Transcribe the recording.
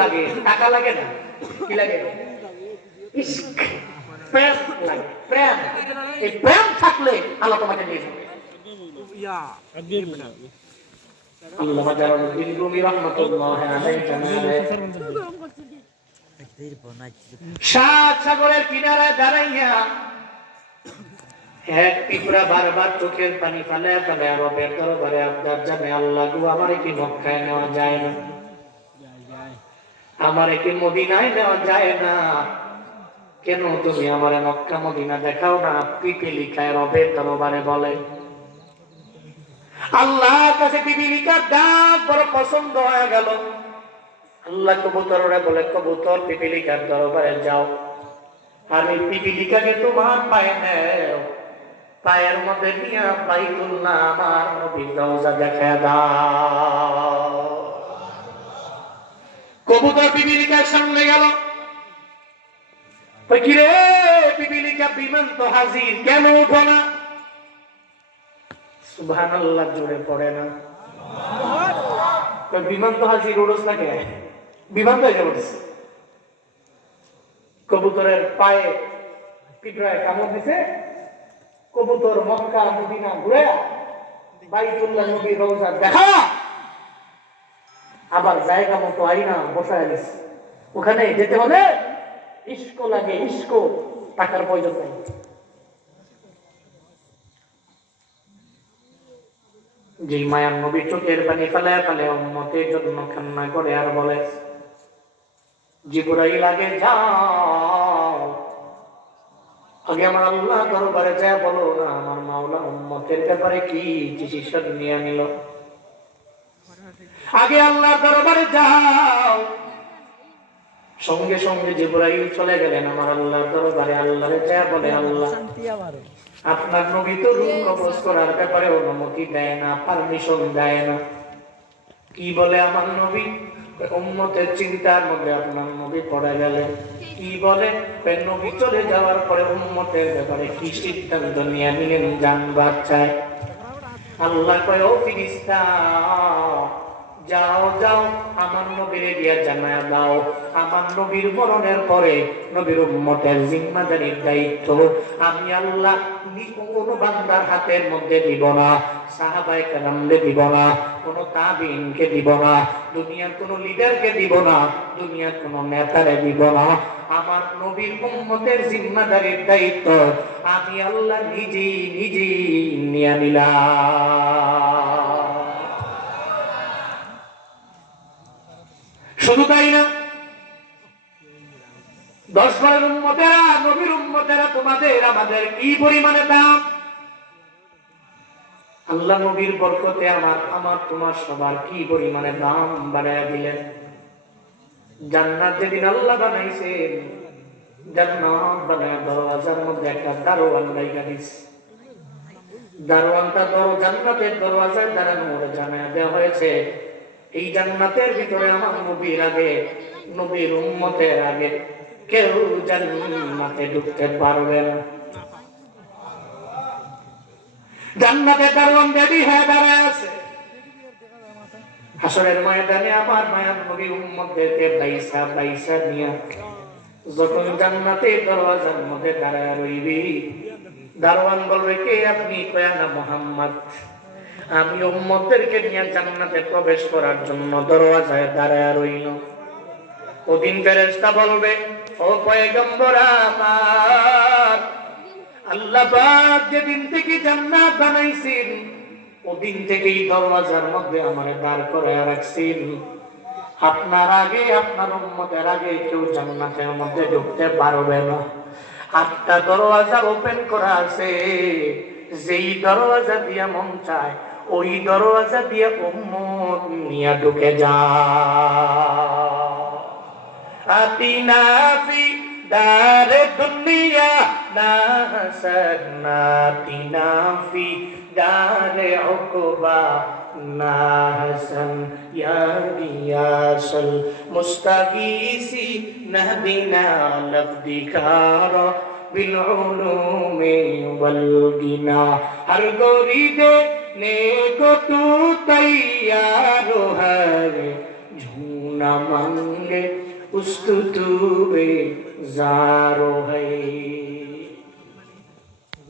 লাগে, টাকা লাগে না, কি লাগে? ইশক, প্রেম লাগে, প্রেম। এই প্রেম থাকলে আল্লাহ তোমাকে নিয়ে যাবে। আল্লামা জালালউদ্দিন রুমি রাহমাতুল্লাহি আলাইহি সাত সাগরের কিনারায় দাঁড়াইয়া এক পিঁপড়া বারবার চোখের পানি ফেলে ফেলে রবের দরবারে আবদার জানে, আল্লাহ গো আমারে কি মক্কায় নেওয়া যায় না, আমারে কি মদিনায় নেওয়া যায় না, কেন তুমি আমারে মক্কা মদিনা দেখাও না? পিপিলিকায় রবের দরবারে বলে। আল্লাহর কাছে পিপিলিকার ডাক বড় পছন্দ হয়ে গেল। আল্লাহ কবুতরে বলে, কবুতর পিপিলিকার দরবারে যাও, আমি পিপিলিকাকে তোমার পায়ে নেও, পায়ের মধ্যে নিয়ে বাইতুল্লাহ আমার নবীর রওজা দেখায় দাও। কবুতর পিপিলিকার সামনে গেল, কিরে পিপিলিকা, বিমান তো হাজির, কেন উঠো না? সুবহানাল্লাহ জোরে পড়ে না। বিমান তো হাজির, উড়োস না কে? বিমান তো এসে পড়েছে। কবুতরের পায়ে পিঁপড়ায় কামড় দিছে, কবুতর মক্কা মদিনা ঘুরে বাইতুল্লাহ নবীর রওজা দেখা, আবার জায়গা মতো আইনা বসায় দিছে। ওখানে যেতে হলে ইশক লাগে, ইশক, টাকার প্রয়োজন নেই। যে মায়ার নবী চোখের পানি ফেলে ফেলে উম্মতের জন্য কান্না করে আর বলে, জিবরাইল আগে যাও, আগে আমার আল্লাহ দরবারে যায় বলো না আমার মাওলা উম্মতের ব্যাপারে কি ডিসিশন নিয়ে নিল। আগে আল্লাহ দরবারে যাও। সঙ্গে সঙ্গে জিবরাইল চলে গেলেন আমার আল্লাহর দরবারে। আল্লাহরে যায় বলে, আল্লাহ আপনার নবী তো রূহ কবজ করার ব্যাপারে অনুমতি দেয় না, পারমিশন দেয় না। কি বলে আমার নবী? উম্মতের চিন্তার মধ্যে আপনার নবী পড়ে গেলেন। কি বলে? নবী চলে যাওয়ার পরে উম্মতের ব্যাপারে কি সিদ্ধান্ত নিয়ে নিলেন জানবার চায়। আল্লাহ কয়, ও ফেরেশতা যাও যাও, আমার নবীরে গিয়া জানায়া দাও, আমার নবীর মরণের পরে নবীর উম্মতের জিম্মাদারির দায়িত্ব আমি আল্লাহ কোন বান্দার হাতের মধ্যে দিব না, সাহাবায়ে কেরামকে দিব না, কোন তাবিঈনকে দিব না, দুনিয়ার কোন লিডারকে দিব না, দুনিয়ার কোন নেতারে দিব না। আমার নবীর উম্মতের জিম্মাদারির দায়িত্ব আমি আল্লাহ নিজেই নিজেই নিয়ে নিলাম। শুধু তাই না, 10 বারের উম্মতেরা, নবীর উম্মতেরা, তোমাদের আমাদের কি পরিমাণে দাম। আল্লাহ নবীর বরকতে আমার তোমার সবার কি পরিমাণে দাম বাড়াইয়া দিলেন। জান্নাত যেদিন আল্লাহ বানাইছেন, জান্নাত বানায় দরওয়াজার মধ্যে একটা দারোয়ান লাইগা দিছে। দারোয়ানটা জান্নাতের দরওয়াজায় দাঁড়ানো জানায়া দেওয়া হয়েছে, এই জান্নাতের ভিতরে আমার নবীর আগে, নবীর উম্মতের আগে কেউ জান্নাতে ঢুকতে পারবে না। জান্নাতে দারোয়ান রেডি হয়ে দাঁড়ায় আছে। হাসরের ময়দানে আমার মায়ার নবী উম্মতদেরকে বাইসা বাইসা নিয়ে যখন জান্নাতের দরওয়াজার মধ্যে দাঁড়ায় রইবি, দারোয়ান বলবে, কে আপনি? কয়া না মুহাম্মদ, আমি উম্মতদেরকে নিয়ে জান্নাতে প্রবেশ করার জন্য দরওয়াজায় দাঁড়ায় রইল। ওদিন ফেরেশতা বলবে, ও পয়গম্বর আমার, আল্লাহ পাক যেদিন থেকে জান্নাত বানাইছেন ওদিন থেকেই দরওয়াজার মধ্যে আমারে দাঁড় করায় রাখছেন। আপনার আগে, আপনার উম্মতের আগে কেউ জান্নাতের মধ্যে ঢুকতে পারবে না। 8টা দরওয়াজা ওপেন করা আছে, যেই দরওয়াজা দিয়ে মন চায় ওই দরওয়াজা দিয়ে উম্মত নিয়ে ঢুকে যায়। আতিনা ফি দারে দুনিয়া না হাসানাতিনা ফি দারে উকবা না হাসান ইয়া গিয়াসুল মুস্তাগীসি নাহদিনা লফদিকার বিল উলুমি ওয়াল গিনা হর গরিদে নেকো তু তৈয়ার है झूना ना मांगे उस्तुतु बे जारो है।